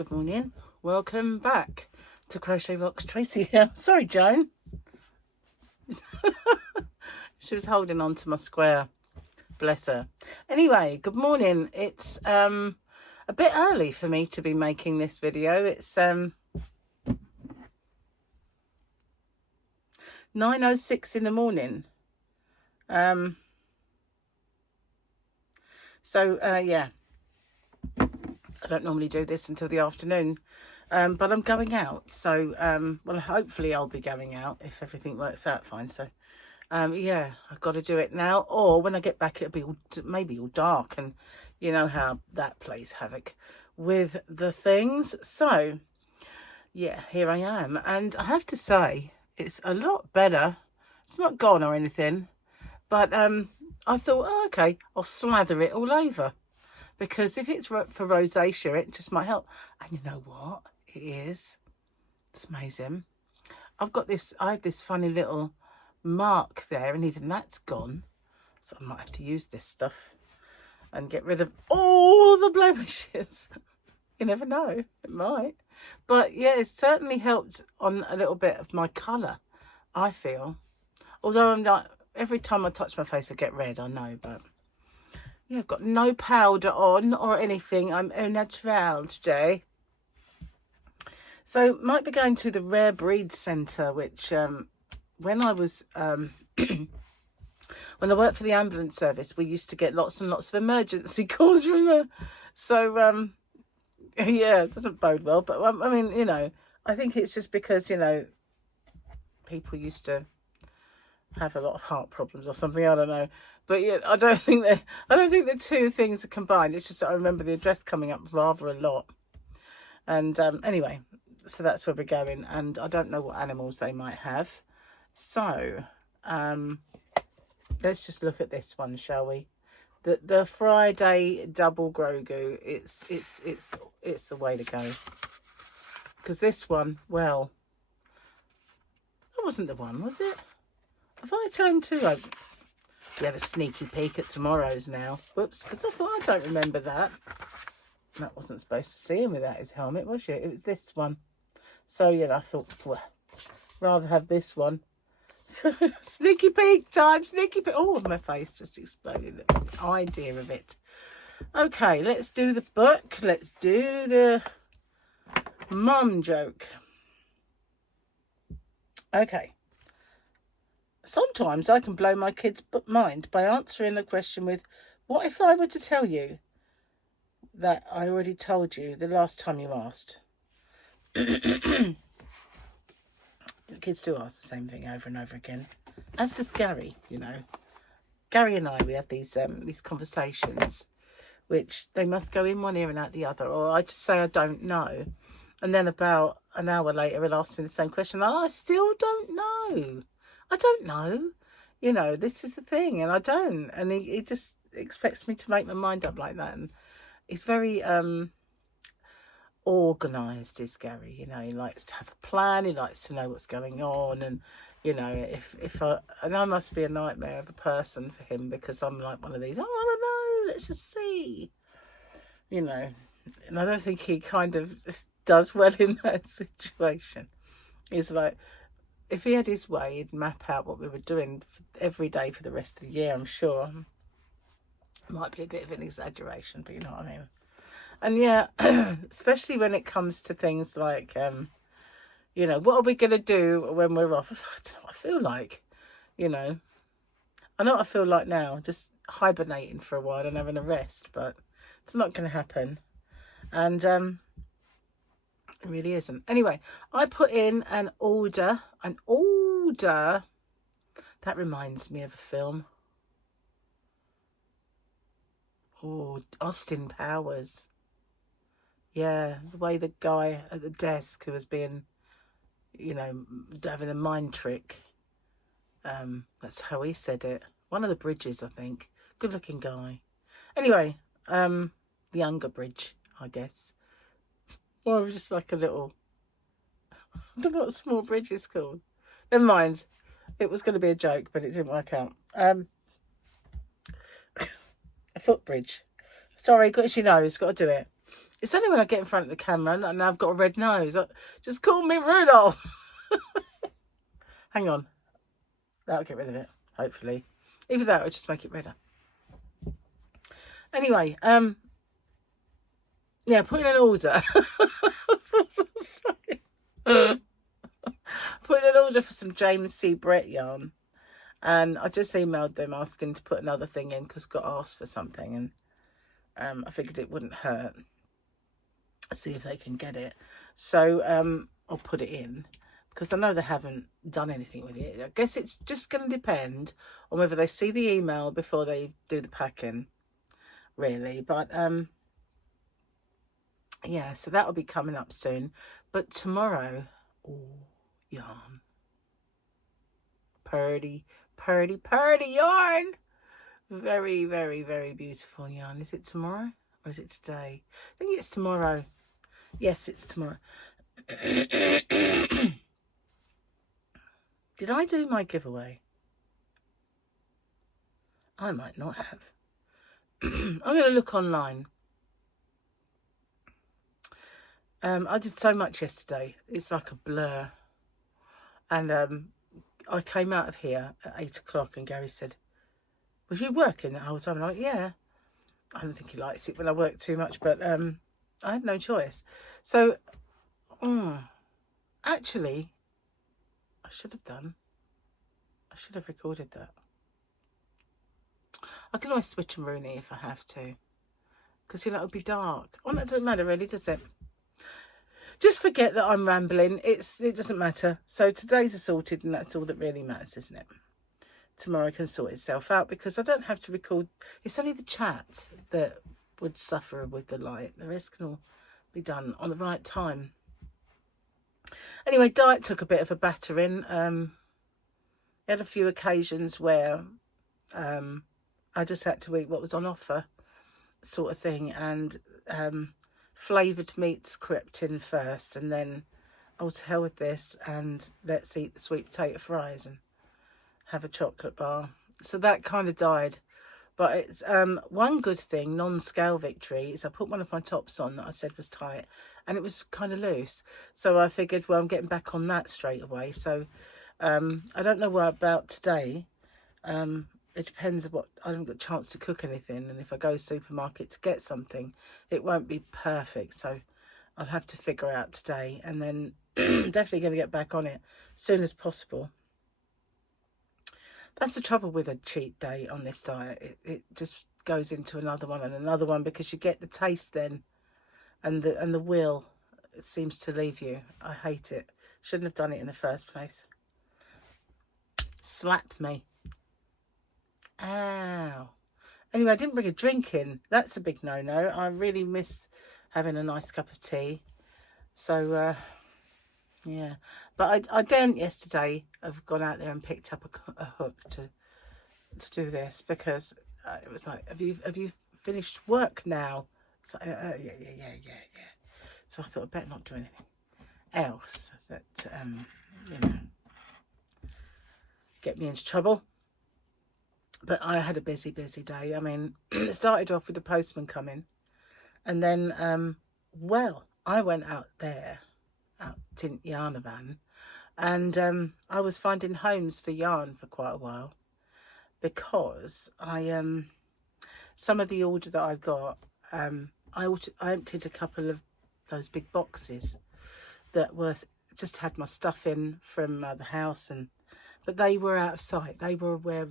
Good morning. Welcome back to Crochet Box. Tracy here. Sorry, Joan. She was holding on to my square. Bless her. Anyway, good morning. It's a bit early for me to be making this video. It's 9:06 in the morning. Yeah. I don't normally do this until the afternoon, but I'm going out. So, well, hopefully I'll be going out if everything works out fine. So, yeah, I've got to do it now. Or when I get back, it'll be maybe all dark. And you know how that plays havoc with the things. So, yeah, here I am. And I have to say, it's a lot better. It's not gone or anything. But I thought, oh, okay, I'll slather it all over. Because if it's for rosacea, it just might help. And you know what? It is. It's amazing. I had this funny little mark there, and even that's gone. So I might have to use this stuff and get rid of all the blemishes. You never know. It might. But yeah, it's certainly helped on a little bit of my colour, I feel. Although I'm not, every time I touch my face, I get red, I know, but... yeah, I've got no powder on or anything. I'm au naturel today. So, might be going to the Rare Breed Centre, which when I was... when I worked for the ambulance service, we used to get lots and lots of emergency calls from there. So, yeah, it doesn't bode well. But, I mean, you know, I think it's just because, you know, people used to have a lot of heart problems or something, I don't know. But yeah, I don't think the two things are combined. It's just that I remember the address coming up rather a lot. And anyway, so that's where we're going. And I don't know what animals they might have. So let's just look at this one, shall we? The Friday double Grogu. It's the way to go. Because this one, well, that wasn't the one, was it? Have I turned too over? We had a sneaky peek at tomorrow's now. Whoops, because I thought I don't remember that. That wasn't supposed to see him without his helmet, was it? It was this one. So, yeah, I thought, rather have this one. So, sneaky peek time, sneaky peek. Oh, my face just exploded. The idea of it. Okay, let's do the book. Let's do the mum joke. Okay. Sometimes I can blow my kids' mind by answering the question with, what if I were to tell you that I already told you the last time you asked? The kids do ask the same thing over and over again. As does Gary, you know. Gary and I, we have these conversations, which they must go in one ear and out the other. Or I just say I don't know. And then about an hour later, he'll ask me the same question. I still don't know. I don't know, you know, this is the thing, and I don't, and he just expects me to make my mind up like that, and he's very organised, is Gary, you know, he likes to have a plan, he likes to know what's going on, and, you know, and I must be a nightmare of a person for him, because I'm like one of these, oh, I don't know, let's just see, you know, and I don't think he kind of does well in that situation. He's like, if he had his way, he'd map out what we were doing every day for the rest of the year, I'm sure. Might be a bit of an exaggeration, but you know what I mean. And yeah, especially when it comes to things like, you know, what are we going to do when we're off? I don't know what I feel like, you know. I know what I feel like now, just hibernating for a while and having a rest, but it's not going to happen. And it really isn't. Anyway, I put in an order. That reminds me of a film. Oh, Austin Powers. Yeah, the way the guy at the desk who was being, you know, having a mind trick. That's how he said it. One of the Bridges, I think. Good looking guy. Anyway, the younger Bridge, I guess. Or just like a little, I don't know what small bridge is called. Never mind. It was going to be a joke, but it didn't work out. A footbridge. Sorry, got itchy nose. Got to do it. It's only when I get in front of the camera and I've got a red nose. Just call me Rudolph. Hang on. That'll get rid of it, hopefully. Either that or just make it redder. Anyway, yeah, put in an order. Put in an order for some James C. Brett yarn. And I just emailed them asking to put another thing in because got asked for something. And I figured it wouldn't hurt. See if they can get it. So I'll put it in because I know they haven't done anything with it. I guess it's just going to depend on whether they see the email before they do the packing, really. But yeah, so that'll be coming up soon. But tomorrow, yarn. Purdy yarn. Very, very, very beautiful yarn. Is it tomorrow or is it today? I think it's tomorrow. Yes, it's tomorrow. Did I do my giveaway? I might not have. I'm going to look online. I did so much yesterday. It's like a blur. And I came out of here at 8 o'clock and Gary said, was you working the whole time? And I'm like, yeah. I don't think he likes it when I work too much, but I had no choice. So, actually, I should have recorded that. I can always switch and Rooney if I have to. Because, you know, it'll be dark. Oh, that doesn't matter really, does it? Just forget that I'm rambling. It doesn't matter. So today's sorted and that's all that really matters, isn't it? Tomorrow can sort itself out because I don't have to record. It's only the chat that would suffer with the light. The rest can all be done on the right time. Anyway, diet took a bit of a battering. I had a few occasions where I just had to eat what was on offer, sort of thing, and flavoured meats crept in first, and then, oh, to hell with this, and let's eat the sweet potato fries and have a chocolate bar. So that kind of died. But it's one good thing, non-scale victory, is I put one of my tops on that I said was tight, and it was kind of loose. So I figured, well, I'm getting back on that straight away. So I don't know what about today. It depends on what, I haven't got a chance to cook anything, and if I go to the supermarket to get something, it won't be perfect. So I'll have to figure out today, and then definitely going to get back on it as soon as possible. That's the trouble with a cheat day on this diet. It just goes into another one and another one because you get the taste then, and the will seems to leave you. I hate it. Shouldn't have done it in the first place. Slap me. Ow. Anyway, I didn't bring a drink in. That's a big no-no. I really missed having a nice cup of tea. So, yeah. But I daren't yesterday have gone out there and picked up a hook to do this because it was like, have you finished work now? So, yeah. So I thought I'd better not do anything else that, you know, get me into trouble. But I had a busy day. I mean, it started off with the postman coming. And then, well, I went out Tint Yarnavan. And I was finding homes for yarn for quite a while. Because some of the order that I've got, I emptied a couple of those big boxes that just had my stuff in from the house. But they were out of sight. They were where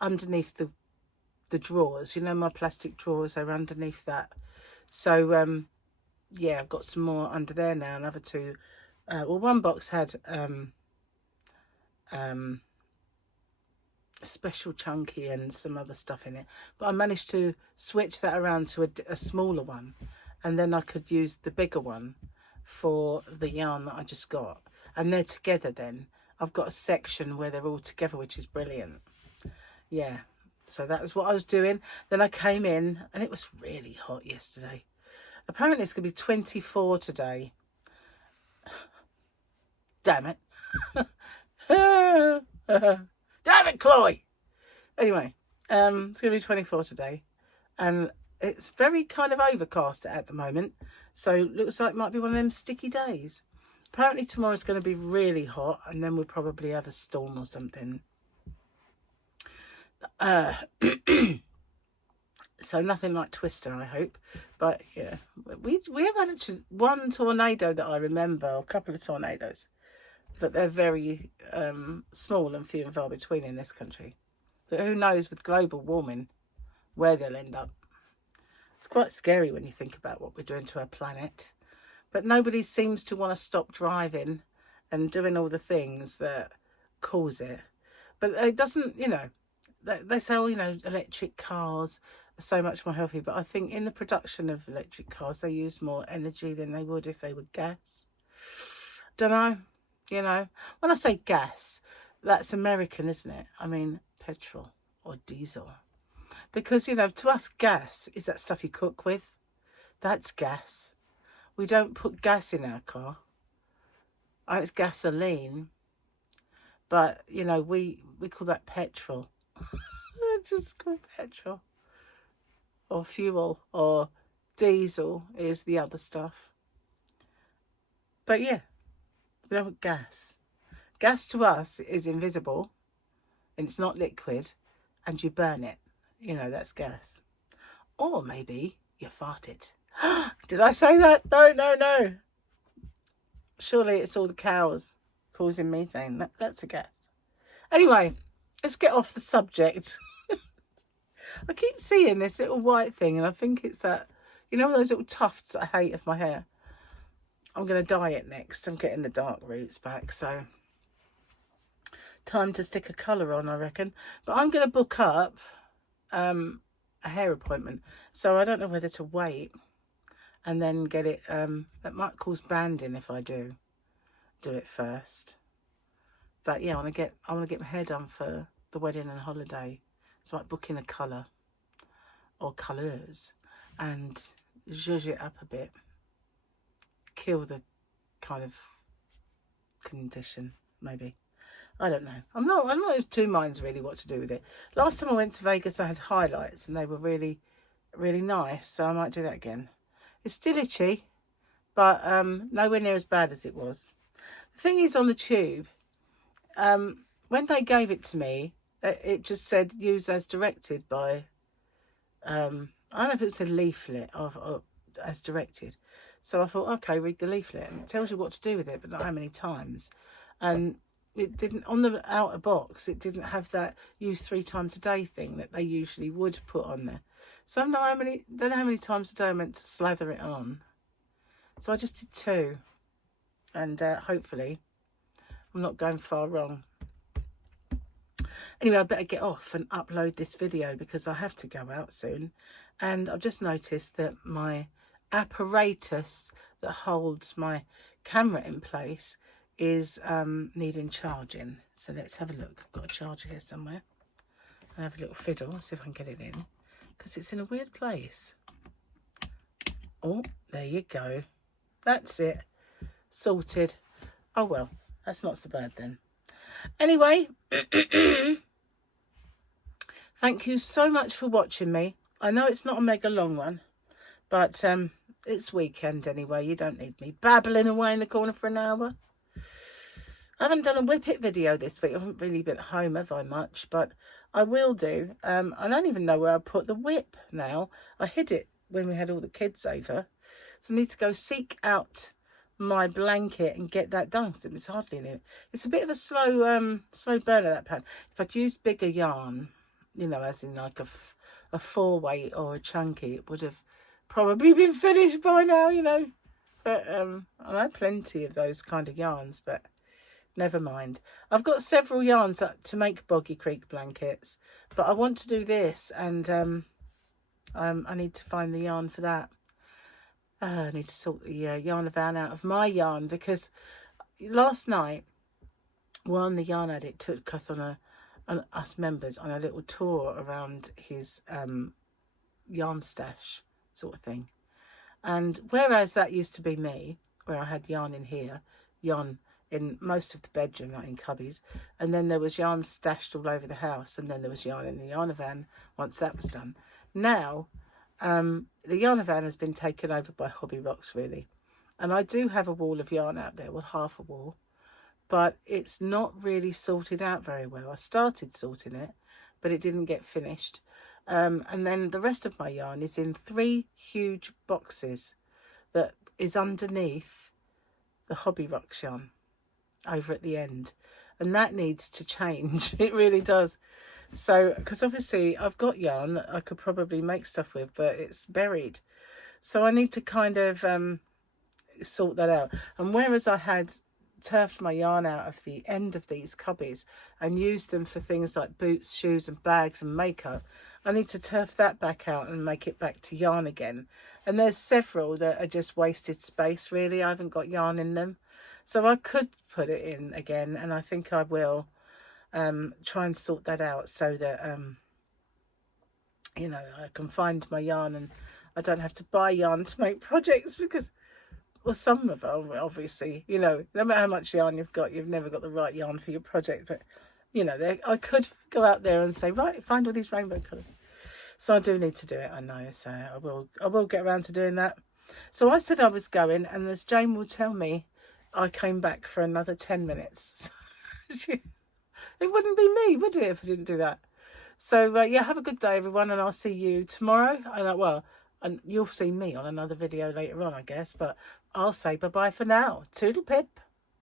underneath the drawers, you know, my plastic drawers, they were underneath that. So yeah, I've got some more under there now. Another two, well, one box had special chunky and some other stuff in it, but I managed to switch that around to a smaller one, and then I could use the bigger one for the yarn that I just got, and they're together. Then I've got a section where they're all together, which is brilliant. Yeah, so that was what I was doing. Then I came in and it was really hot yesterday. Apparently it's going to be 24 today. Damn it. Damn it, Chloe. Anyway, it's going to be 24 today. And it's very kind of overcast at the moment, so looks like it might be one of them sticky days. Apparently tomorrow's going to be really hot, and then we'll probably have a storm or something. So nothing like Twister, I hope. But yeah, we have had actually one tornado that I remember, or a couple of tornadoes, but they're very small and few and far between in this country. But who knows with global warming where they'll end up. It's quite scary when you think about what we're doing to our planet. But nobody seems to want to stop driving and doing all the things that cause it. But it doesn't, you know, they say, oh, you know, electric cars are so much more healthy. But I think in the production of electric cars, they use more energy than they would if they were gas. Don't know, you know. When I say gas, that's American, isn't it? I mean, petrol or diesel. Because, you know, to us, gas is that stuff you cook with. That's gas. We don't put gas in our car. It's gasoline. But, you know, we call that petrol. It's just called petrol. Or fuel. Or diesel is the other stuff. But, yeah. We don't put gas. Gas to us is invisible. And it's not liquid. And you burn it. You know, that's gas. Or maybe you farted. Did I say that? No. Surely it's all the cows causing methane. That's a gas. Anyway, let's get off the subject. I keep seeing this little white thing and I think it's that, you know, those little tufts I hate of my hair. I'm going to dye it next. I'm getting the dark roots back, so time to stick a colour on, I reckon. But I'm going to book up a hair appointment, so I don't know whether to wait and then get it. That might cause banding if I do it first. But yeah, I want to get my hair done for the wedding and holiday. It's like booking a colour or colours and zhuzh it up a bit, kill the kind of condition maybe. I don't know. I'm not in two minds really what to do with it. Last time I went to Vegas, I had highlights and they were really, really nice. So I might do that again. It's still itchy, but nowhere near as bad as it was. The thing is, on the tube, when they gave it to me, it just said use as directed by, I don't know if it was a leaflet of as directed. So I thought, okay, read the leaflet. And it tells you what to do with it, but not how many times. And it didn't, on the outer box, it didn't have that use 3 times a day thing that they usually would put on there. So I don't know how many times a day I meant to slather it on. So I just did 2. And hopefully I'm not going far wrong. Anyway, I better get off and upload this video because I have to go out soon. And I've just noticed that my apparatus that holds my camera in place is needing charging. So let's have a look. I've got a charger here somewhere. I have a little fiddle, see if I can get it in, because it's in a weird place. Oh, there you go. That's it. Sorted. Oh well, that's not so bad then. Anyway, thank you so much for watching me. I know it's not a mega long one, but it's weekend anyway. You don't need me babbling away in the corner for an hour. I haven't done a WIP It video this week. I haven't really been at home, have I, much? But I will do. I don't even know where I put the WIP now. I hid it when we had all the kids over. So I need to go seek out my blanket and get that done because it's hardly in it. It's a bit of a slow burner, that pan. If I'd used bigger yarn, you know, as in like a 4-weight or a chunky, it would have probably been finished by now, you know. But I have plenty of those kind of yarns, but never mind. I've got several yarns to make Boggy Creek blankets, but I want to do this, and I need to find the yarn for that. I need to sort the yarn van out of my yarn, because last night, the yarn addict took us us members on a little tour around his yarn stash sort of thing. And whereas that used to be me, where I had yarn in here, yarn in most of the bedroom, not in cubbies, and then there was yarn stashed all over the house, and then there was yarn in the yarn van once that was done. Now The yarn van has been taken over by Hobby Rocks, really. And I do have a wall of yarn out there, well, half a wall, but it's not really sorted out very well. I started sorting it, but it didn't get finished. And then the rest of my yarn is in 3 huge boxes that is underneath the Hobby Rocks yarn over at the end. And that needs to change. It really does. So, because obviously I've got yarn that I could probably make stuff with, but it's buried. So I need to kind of sort that out. And whereas I had turfed my yarn out of the end of these cubbies and used them for things like boots, shoes and bags and makeup, I need to turf that back out and make it back to yarn again. And there's several that are just wasted space, really. I haven't got yarn in them. So I could put it in again, and I think I will try and sort that out so that, you know, I can find my yarn and I don't have to buy yarn to make projects, because, well, some of them, obviously, you know, no matter how much yarn you've got, you've never got the right yarn for your project. But, you know, I could go out there and say, right, find all these rainbow colours. So I do need to do it, I know. So I will get around to doing that. So I said I was going, and as Jane will tell me, I came back for another 10 minutes. It wouldn't be me, would it, if I didn't do that? So, yeah, have a good day, everyone, and I'll see you tomorrow. And you'll see me on another video later on, I guess. But I'll say bye-bye for now. Toodle pip.